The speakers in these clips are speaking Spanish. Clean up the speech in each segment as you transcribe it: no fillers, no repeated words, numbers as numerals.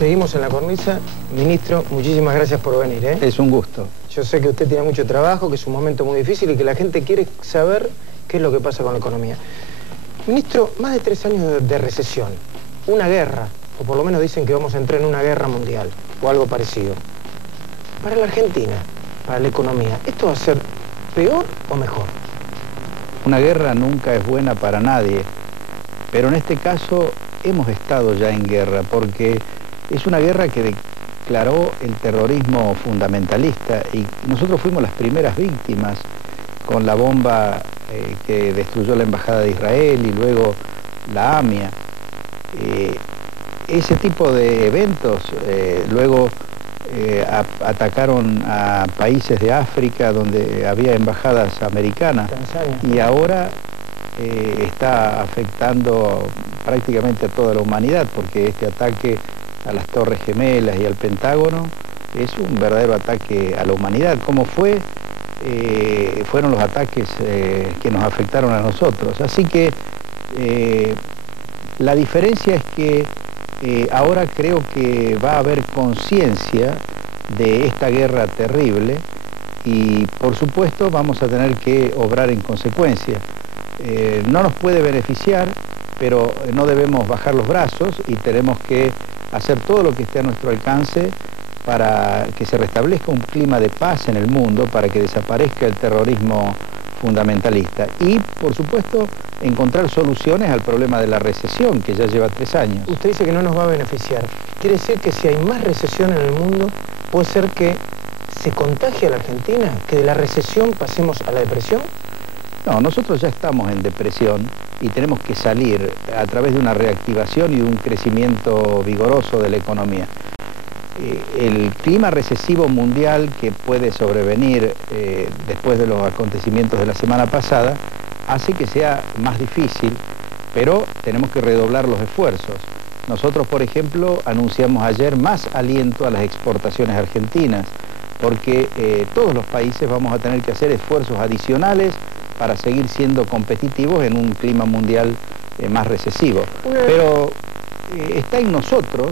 Seguimos en la cornisa. Ministro, muchísimas gracias por venir, ¿eh? Es un gusto. Yo sé que usted tiene mucho trabajo, que es un momento muy difícil y que la gente quiere saber qué es lo que pasa con la economía. Ministro, más de 3 años de recesión, una guerra, o por lo menos dicen que vamos a entrar en una guerra mundial, o algo parecido. Para la Argentina, para la economía, ¿esto va a ser peor o mejor? Una guerra nunca es buena para nadie, pero en este caso hemos estado ya en guerra, porque es una guerra que declaró el terrorismo fundamentalista y nosotros fuimos las primeras víctimas con la bomba que destruyó la Embajada de Israel y luego la AMIA. Ese tipo de eventos luego atacaron a países de África donde había embajadas americanas. Tanzania. Y ahora está afectando prácticamente a toda la humanidad, porque este ataque a las Torres Gemelas y al Pentágono es un verdadero ataque a la humanidad, como fueron los ataques que nos afectaron a nosotros. Así que la diferencia es que ahora creo que va a haber conciencia de esta guerra terrible y por supuesto vamos a tener que obrar en consecuencia. No nos puede beneficiar, pero no debemos bajar los brazos y tenemos que hacer todo lo que esté a nuestro alcance para que se restablezca un clima de paz en el mundo, para que desaparezca el terrorismo fundamentalista y, por supuesto, encontrar soluciones al problema de la recesión, que ya lleva 3 años. Usted dice que no nos va a beneficiar. ¿Quiere decir que si hay más recesión en el mundo, puede ser que se contagie a la Argentina, que de la recesión pasemos a la depresión? No, nosotros ya estamos en depresión y tenemos que salir a través de una reactivación y de un crecimiento vigoroso de la economía. El clima recesivo mundial que puede sobrevenir después de los acontecimientos de la semana pasada hace que sea más difícil, pero tenemos que redoblar los esfuerzos. Nosotros, por ejemplo, anunciamos ayer más aliento a las exportaciones argentinas, porque todos los países vamos a tener que hacer esfuerzos adicionales para seguir siendo competitivos en un clima mundial más recesivo. Pero está en nosotros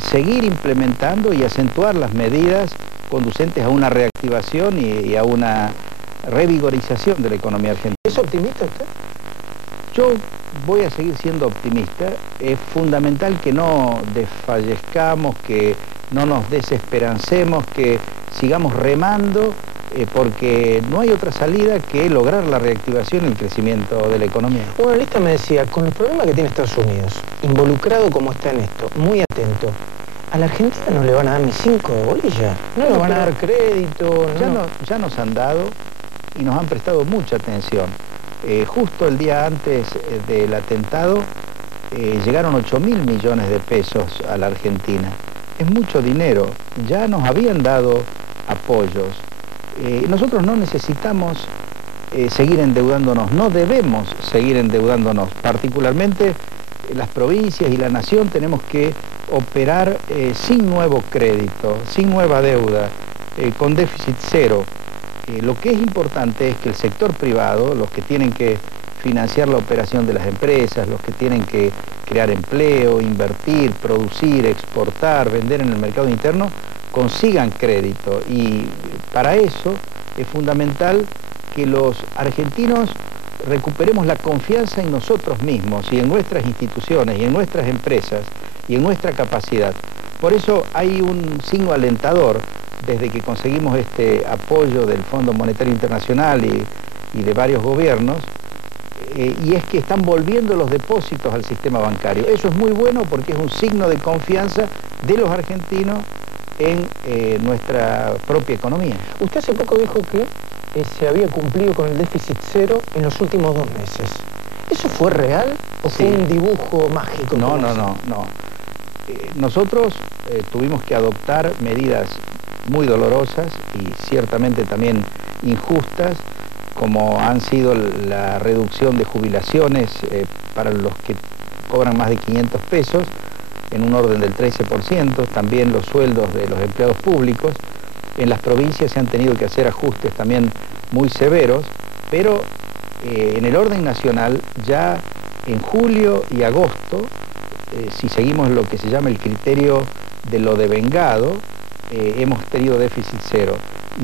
seguir implementando y acentuar las medidas conducentes a una reactivación y a una revigorización de la economía argentina. ¿Es optimista usted? Yo voy a seguir siendo optimista. Es fundamental que no desfallezcamos, que no nos desesperancemos, que sigamos remando, porque no hay otra salida que lograr la reactivación y el crecimiento de la economía. Un analista me decía, con el problema que tiene Estados Unidos, involucrado como está en esto, muy atento, a la Argentina no le van a dar ni 5 de bolilla, no nos van a dar crédito. Ya nos han dado y nos han prestado mucha atención. Justo el día antes del atentado llegaron 8.000 millones de pesos a la Argentina. Es mucho dinero, ya nos habían dado apoyos. Nosotros no necesitamos seguir endeudándonos, no debemos seguir endeudándonos, particularmente las provincias y la nación tenemos que operar sin nuevo crédito, sin nueva deuda, con déficit cero. Lo que es importante es que el sector privado, los que tienen que financiar la operación de las empresas, los que tienen que crear empleo, invertir, producir, exportar, vender en el mercado interno, consigan crédito y para eso es fundamental que los argentinos recuperemos la confianza en nosotros mismos y en nuestras instituciones y en nuestras empresas y en nuestra capacidad. Por eso hay un signo alentador desde que conseguimos este apoyo del Fondo Monetario Internacional y de varios gobiernos, y es que están volviendo los depósitos al sistema bancario. Eso es muy bueno porque es un signo de confianza de los argentinos en nuestra propia economía. Usted hace poco dijo que se había cumplido con el déficit cero en los últimos 2 meses. ¿Eso fue real o fue un dibujo mágico? No. Nosotros tuvimos que adoptar medidas muy dolorosas y ciertamente también injustas, como han sido la reducción de jubilaciones para los que cobran más de 500 pesos, en un orden del 13%, también los sueldos de los empleados públicos. En las provincias se han tenido que hacer ajustes también muy severos, pero en el orden nacional ya en julio y agosto si seguimos lo que se llama el criterio de lo devengado, hemos tenido déficit cero.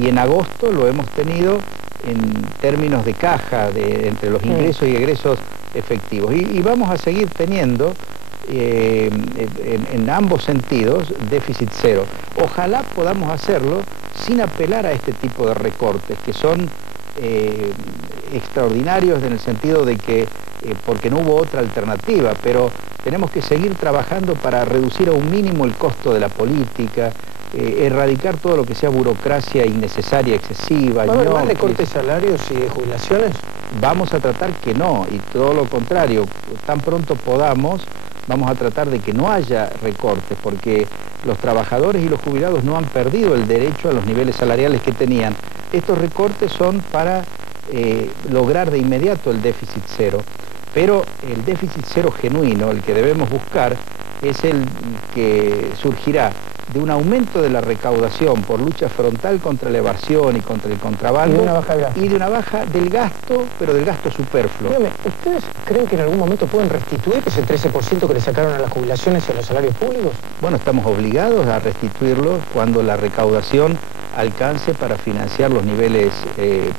Y en agosto lo hemos tenido en términos de caja, entre los ingresos y egresos efectivos. Y vamos a seguir teniendo, en ambos sentidos, déficit cero. Ojalá podamos hacerlo sin apelar a este tipo de recortes, que son extraordinarios en el sentido de que, porque no hubo otra alternativa, pero tenemos que seguir trabajando para reducir a un mínimo el costo de la política, erradicar todo lo que sea burocracia innecesaria, excesiva. ¿Va a haber más recortes de salarios y de jubilaciones? Vamos a tratar que no, y todo lo contrario, tan pronto podamos, vamos a tratar de que no haya recortes, porque los trabajadores y los jubilados no han perdido el derecho a los niveles salariales que tenían. Estos recortes son para lograr de inmediato el déficit cero, pero el déficit cero genuino, el que debemos buscar, es el que surgirá de un aumento de la recaudación por lucha frontal contra la evasión y contra el contrabando, y de una baja del gasto, pero del gasto superfluo. Dígame, ¿ustedes creen que en algún momento pueden restituir ese 13% que le sacaron a las jubilaciones y a los salarios públicos? Bueno, estamos obligados a restituirlo cuando la recaudación alcance para financiar los niveles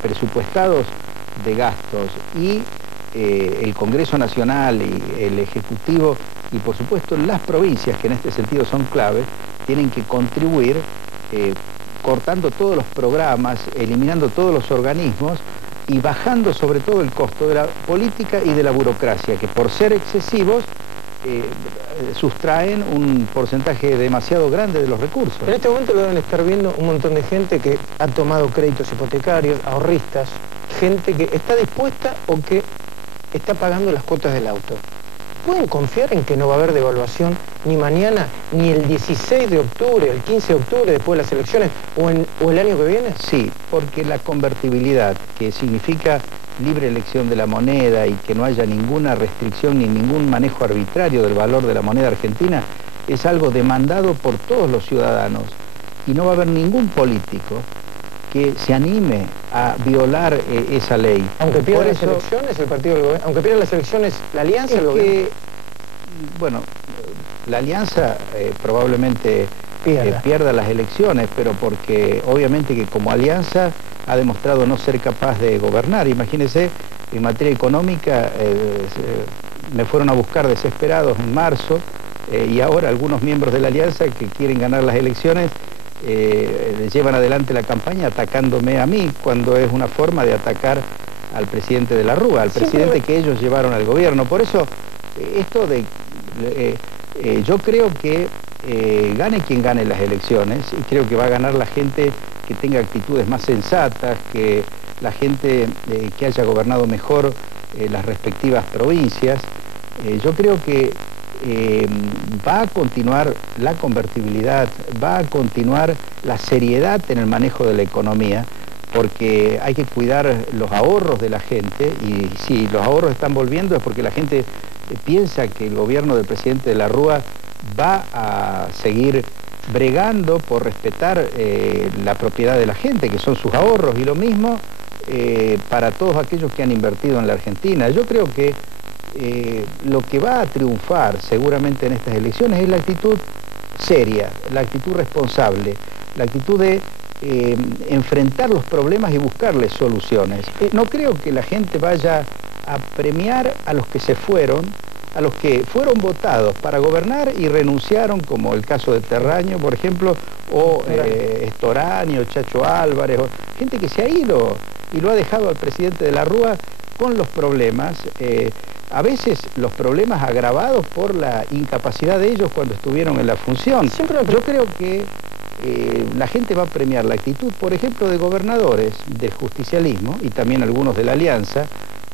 presupuestados de gastos, y el Congreso Nacional y el Ejecutivo y por supuesto las provincias, que en este sentido son claves, tienen que contribuir cortando todos los programas, eliminando todos los organismos y bajando sobre todo el costo de la política y de la burocracia, que por ser excesivos sustraen un porcentaje demasiado grande de los recursos. En este momento lo deben estar viendo un montón de gente que ha tomado créditos hipotecarios, ahorristas, gente que está dispuesta o que está pagando las cuotas del auto. ¿Pueden confiar en que no va a haber devaluación ni mañana, ni el 16 de octubre, el 15 de octubre, después de las elecciones, o el año que viene? Sí, porque la convertibilidad, que significa libre elección de la moneda y que no haya ninguna restricción ni ningún manejo arbitrario del valor de la moneda argentina, es algo demandado por todos los ciudadanos. Y no va a haber ningún político que se anime a violar esa ley. Aunque pierda las elecciones, el partido del gobierno, aunque pierda las elecciones, la alianza del gobierno. Bueno, la alianza probablemente pierda las elecciones, pero porque obviamente que como alianza ha demostrado no ser capaz de gobernar. Imagínense, en materia económica me fueron a buscar desesperados en marzo, y ahora algunos miembros de la alianza que quieren ganar las elecciones llevan adelante la campaña atacándome a mí, cuando es una forma de atacar al presidente de la Rúa, al presidente que ellos llevaron al gobierno. Por eso, esto de... yo creo que gane quien gane las elecciones, y creo que va a ganar la gente que tenga actitudes más sensatas, que la gente que haya gobernado mejor las respectivas provincias. Yo creo que va a continuar la convertibilidad, va a continuar la seriedad en el manejo de la economía, porque hay que cuidar los ahorros de la gente, y si los ahorros están volviendo es porque la gente piensa que el gobierno del presidente de la Rúa va a seguir bregando por respetar la propiedad de la gente, que son sus ahorros, y lo mismo para todos aquellos que han invertido en la Argentina. Yo creo que lo que va a triunfar seguramente en estas elecciones es la actitud seria, la actitud responsable, la actitud de enfrentar los problemas y buscarles soluciones. No creo que la gente vaya a premiar a los que se fueron, a los que fueron votados para gobernar y renunciaron, como el caso de Terraño, por ejemplo, o Storani, o Chacho Álvarez, o gente que se ha ido y lo ha dejado al presidente de la Rúa con los problemas, a veces los problemas agravados por la incapacidad de ellos cuando estuvieron en la función. Yo creo que la gente va a premiar la actitud, por ejemplo, de gobernadores del justicialismo y también algunos de la Alianza,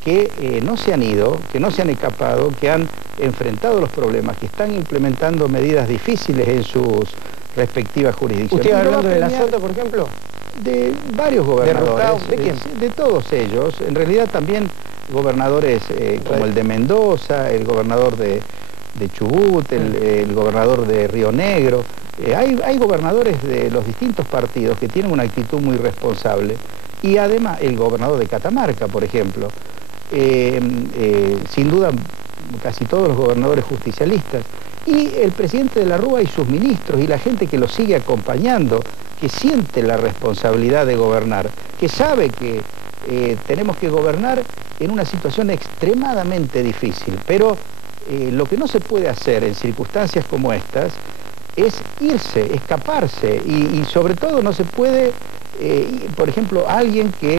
que no se han ido, que no se han escapado, que han enfrentado los problemas, que están implementando medidas difíciles en sus respectivas jurisdicciones. ¿Usted hablando de la Sota, por ejemplo? De varios gobernadores. ¿De quién? De todos ellos. En realidad también gobernadores como el de Mendoza, el gobernador de Chubut, el gobernador de Río Negro. Hay gobernadores de los distintos partidos que tienen una actitud muy responsable. Y además el gobernador de Catamarca, por ejemplo. Sin duda, casi todos los gobernadores justicialistas. Y el presidente de la Rúa y sus ministros y la gente que lo sigue acompañando, que siente la responsabilidad de gobernar, que sabe que tenemos que gobernar en una situación extremadamente difícil, pero lo que no se puede hacer en circunstancias como estas es irse, escaparse, y sobre todo no se puede, por ejemplo, alguien que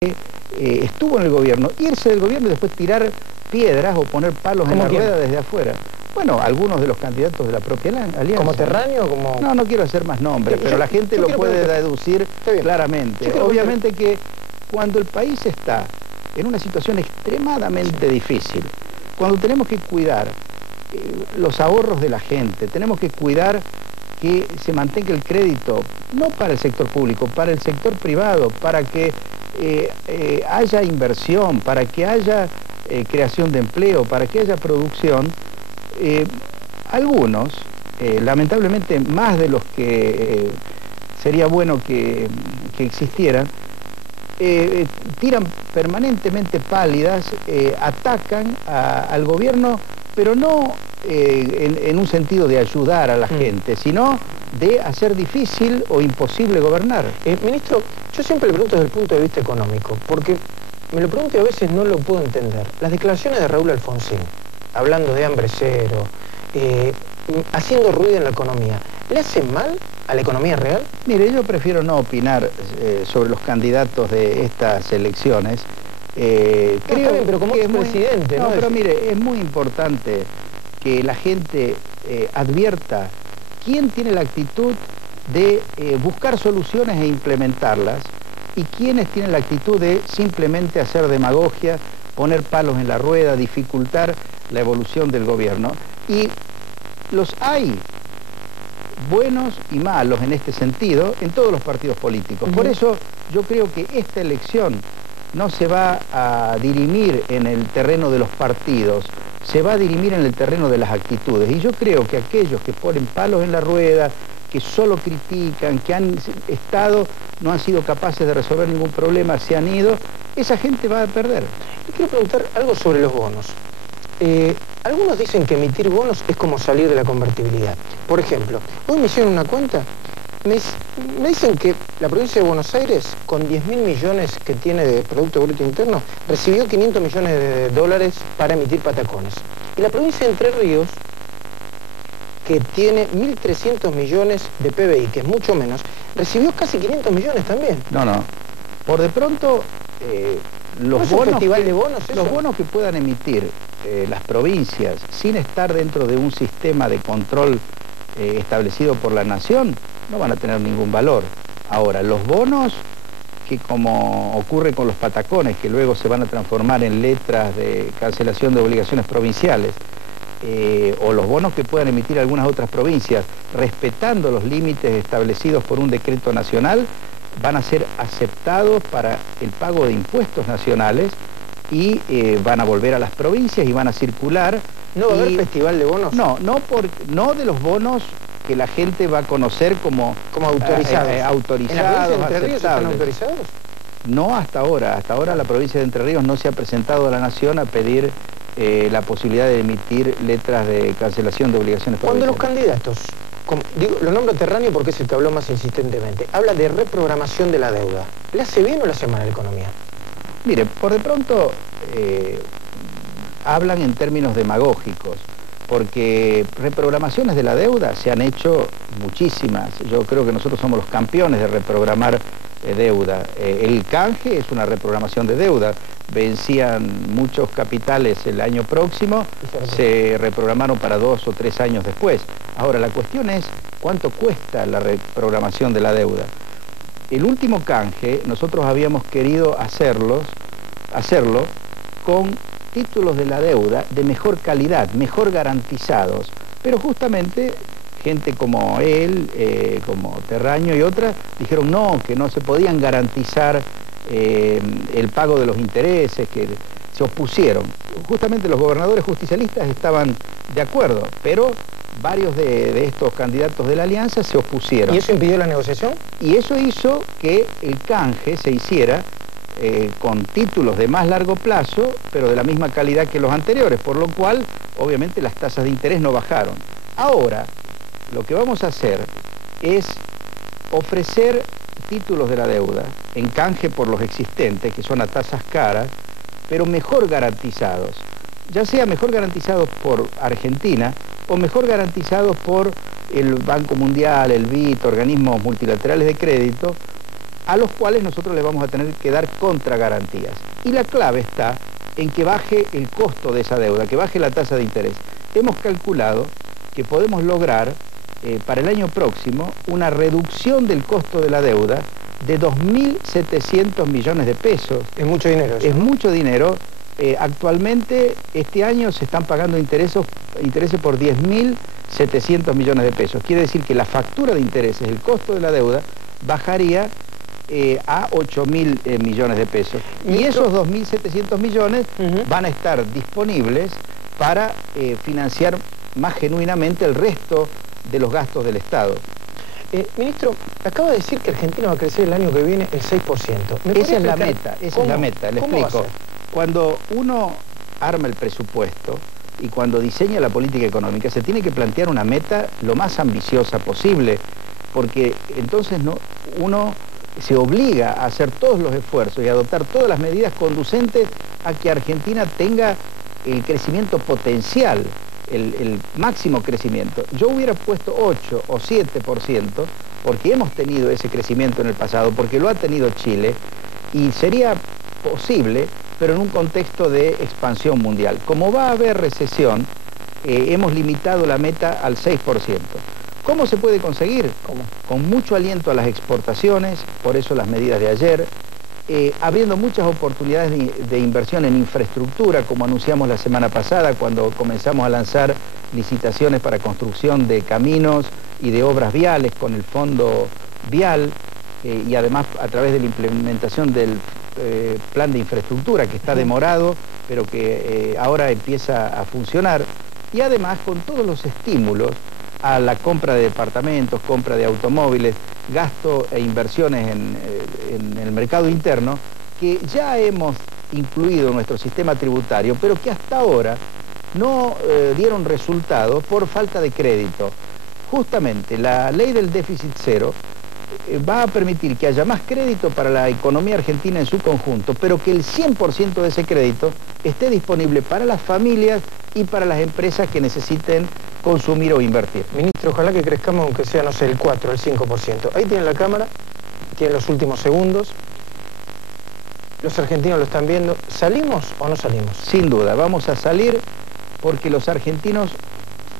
estuvo en el gobierno, irse del gobierno y después tirar piedras o poner palos en la rueda desde afuera. Bueno, algunos de los candidatos de la propia alianza. ¿Como Terráneo? Como... No, no quiero hacer más nombres, pero la gente lo puede deducir claramente. Obviamente que cuando el país está en una situación extremadamente difícil, cuando tenemos que cuidar los ahorros de la gente, tenemos que cuidar que se mantenga el crédito, no para el sector público, para el sector privado, para que haya inversión, para que haya creación de empleo, para que haya producción, algunos, lamentablemente más de los que sería bueno que existieran, tiran permanentemente pálidas, atacan al gobierno, pero no en un sentido de ayudar a la gente, sino de hacer difícil o imposible gobernar. Ministro, yo siempre le pregunto desde el punto de vista económico, porque me lo pregunto y a veces no lo puedo entender. Las declaraciones de Raúl Alfonsín, hablando de hambre cero, haciendo ruido en la economía, ¿le hacen mal a la economía real? Mire, yo prefiero no opinar sobre los candidatos de estas elecciones. Creo está bien, pero como expresidente... No, pero mire, es muy importante que la gente advierta quién tiene la actitud de buscar soluciones e implementarlas y quiénes tienen la actitud de simplemente hacer demagogia, poner palos en la rueda, dificultar la evolución del gobierno. Y los hay buenos y malos en este sentido en todos los partidos políticos. Por eso yo creo que esta elección no se va a dirimir en el terreno de los partidos, se va a dirimir en el terreno de las actitudes. Y yo creo que aquellos que ponen palos en la rueda, que solo critican, que han estado, no han sido capaces de resolver ningún problema, se han ido, esa gente va a perder. Le quiero preguntar algo sobre los bonos. Algunos dicen que emitir bonos es como salir de la convertibilidad. Por ejemplo, hoy me hicieron una cuenta, me dicen que la provincia de Buenos Aires, con 10.000 millones que tiene de Producto Bruto Interno, recibió 500 millones de dólares para emitir patacones. Y la provincia de Entre Ríos, que tiene 1.300 millones de PBI, que es mucho menos, recibió casi 500 millones también. No. Por de pronto, los bonos que puedan emitir las provincias sin estar dentro de un sistema de control establecido por la nación, no van a tener ningún valor. Ahora, los bonos que, como ocurre con los patacones, que luego se van a transformar en letras de cancelación de obligaciones provinciales, o los bonos que puedan emitir algunas otras provincias, respetando los límites establecidos por un decreto nacional, van a ser aceptados para el pago de impuestos nacionales y van a volver a las provincias y van a circular. ¿No va a haber festival de bonos? No de los bonos que la gente va a conocer como autorizados. Autorizados, ¿En la provincia de Entre Ríos están autorizados? No hasta ahora. Hasta ahora la provincia de Entre Ríos no se ha presentado a la Nación a pedir la posibilidad de emitir letras de cancelación de obligaciones provinciales. Cuando los candidatos, lo nombro Terráneo porque es el que habló más insistentemente, habla de reprogramación de la deuda, ¿le hace bien o le hace mal a la economía? Mire, por de pronto hablan en términos demagógicos, porque reprogramaciones de la deuda se han hecho muchísimas. Yo creo que nosotros somos los campeones de reprogramar deuda. El canje es una reprogramación de deuda. Vencían muchos capitales el año próximo, se reprogramaron para 2 o 3 años después. Ahora, la cuestión es cuánto cuesta la reprogramación de la deuda. El último canje, nosotros habíamos querido hacerlo con títulos de la deuda de mejor calidad, mejor garantizados, pero justamente gente como él, como Terráneo y otras, dijeron que no se podían garantizar el pago de los intereses, que se opusieron. Justamente los gobernadores justicialistas estaban de acuerdo, pero varios de estos candidatos de la alianza se opusieron. ¿Y eso impidió la negociación? Y eso hizo que el canje se hiciera con títulos de más largo plazo, pero de la misma calidad que los anteriores, por lo cual, obviamente, las tasas de interés no bajaron. Ahora, lo que vamos a hacer es ofrecer títulos de la deuda en canje por los existentes, que son a tasas caras, pero mejor garantizados, ya sea mejor garantizados por Argentina o mejor garantizados por el Banco Mundial, el BID, organismos multilaterales de crédito, a los cuales nosotros les vamos a tener que dar contragarantías. Y la clave está en que baje el costo de esa deuda, que baje la tasa de interés. Hemos calculado que podemos lograr para el año próximo una reducción del costo de la deuda de 2.700 millones de pesos. Es mucho dinero eso. Es mucho dinero. Actualmente, este año se están pagando intereses por 10.700 millones de pesos. Quiere decir que la factura de intereses, el costo de la deuda, bajaría a 8.000 millones de pesos. Y esos 2.700 millones van a estar disponibles para financiar más genuinamente el resto de los gastos del Estado. Ministro, acaba de decir que Argentina va a crecer el año que viene el 6%. Esa es la meta, le explico. Cuando uno arma el presupuesto y cuando diseña la política económica, se tiene que plantear una meta lo más ambiciosa posible, porque entonces uno se obliga a hacer todos los esfuerzos y a adoptar todas las medidas conducentes a que Argentina tenga el crecimiento potencial, el máximo crecimiento. Yo hubiera puesto 8 o 7%, porque hemos tenido ese crecimiento en el pasado, porque lo ha tenido Chile, y sería posible, pero en un contexto de expansión mundial. Como va a haber recesión, hemos limitado la meta al 6%. ¿Cómo se puede conseguir? ¿Cómo? Con mucho aliento a las exportaciones, por eso las medidas de ayer, abriendo muchas oportunidades de inversión en infraestructura, como anunciamos la semana pasada cuando comenzamos a lanzar licitaciones para construcción de caminos y de obras viales con el Fondo Vial, y además a través de la implementación del plan de infraestructura, que está demorado, pero que ahora empieza a funcionar, y además con todos los estímulos a la compra de departamentos, compra de automóviles, gasto e inversiones en el mercado interno, que ya hemos incluido en nuestro sistema tributario, pero que hasta ahora no dieron resultado por falta de crédito. Justamente la ley del déficit cero va a permitir que haya más crédito para la economía argentina en su conjunto, pero que el 100% de ese crédito esté disponible para las familias y para las empresas que necesiten consumir o invertir. Ministro, ojalá que crezcamos aunque sea, no sé, el 4, el 5%. Ahí tienen la cámara, tienen los últimos segundos. Los argentinos lo están viendo. ¿Salimos o no salimos? Sin duda, vamos a salir porque los argentinos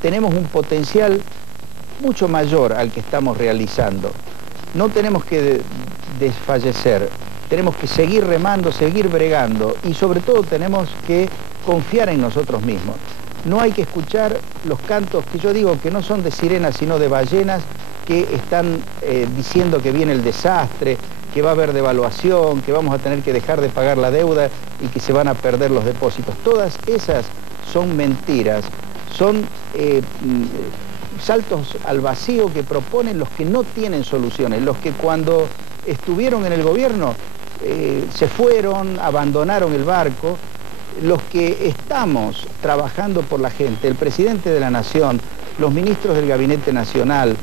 tenemos un potencial mucho mayor al que estamos realizando. No tenemos que desfallecer, tenemos que seguir remando, seguir bregando y sobre todo tenemos que confiar en nosotros mismos. No hay que escuchar los cantos que yo digo que no son de sirenas sino de ballenas que están diciendo que viene el desastre, que va a haber devaluación, que vamos a tener que dejar de pagar la deuda y que se van a perder los depósitos. Todas esas son mentiras, son saltos al vacío que proponen los que no tienen soluciones, los que cuando estuvieron en el gobierno se fueron, abandonaron el barco. Los que estamos trabajando por la gente, el presidente de la Nación, los ministros del Gabinete Nacional,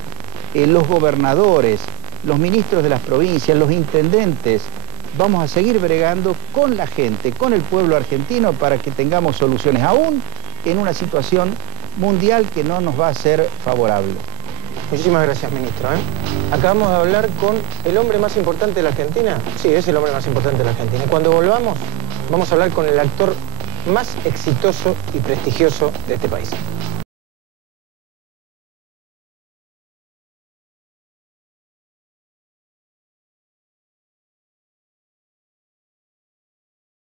los gobernadores, los ministros de las provincias, los intendentes, vamos a seguir bregando con la gente, con el pueblo argentino para que tengamos soluciones, aún en una situación mundial que no nos va a ser favorable. Muchísimas gracias, ministro. Acabamos de hablar con el hombre más importante de la Argentina. Sí, es el hombre más importante de la Argentina. Y cuando volvamos, vamos a hablar con el actor más exitoso y prestigioso de este país.